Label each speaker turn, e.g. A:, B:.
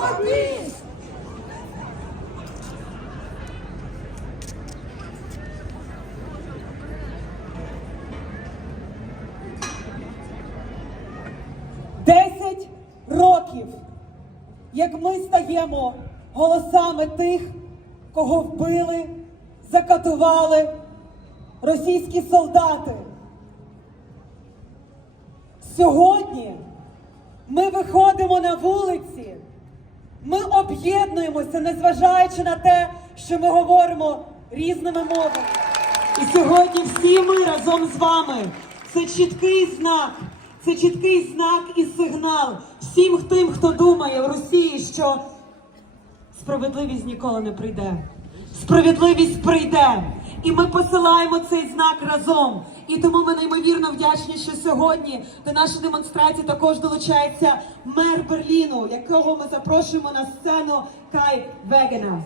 A: Молодець! Десять років, як ми стаємо голосами тих, кого вбили, закатували російські солдати. Сьогодні ми виходимо на вулиці ми об'єднуємося, незважаючи на те, що ми говоримо різними мовами. І сьогодні всі ми разом з вами. Це чіткий знак, це чіткий знак і сигнал всім тим, хто думає в Росії, що справедливість ніколи не прийде. Справедливість прийде. І ми посилаємо цей знак разом. І тому ми неймовірно вдячні, що сьогодні до нашої демонстрації також долучається мер Берліну, якого ми запрошуємо на сцену Кай Вегена.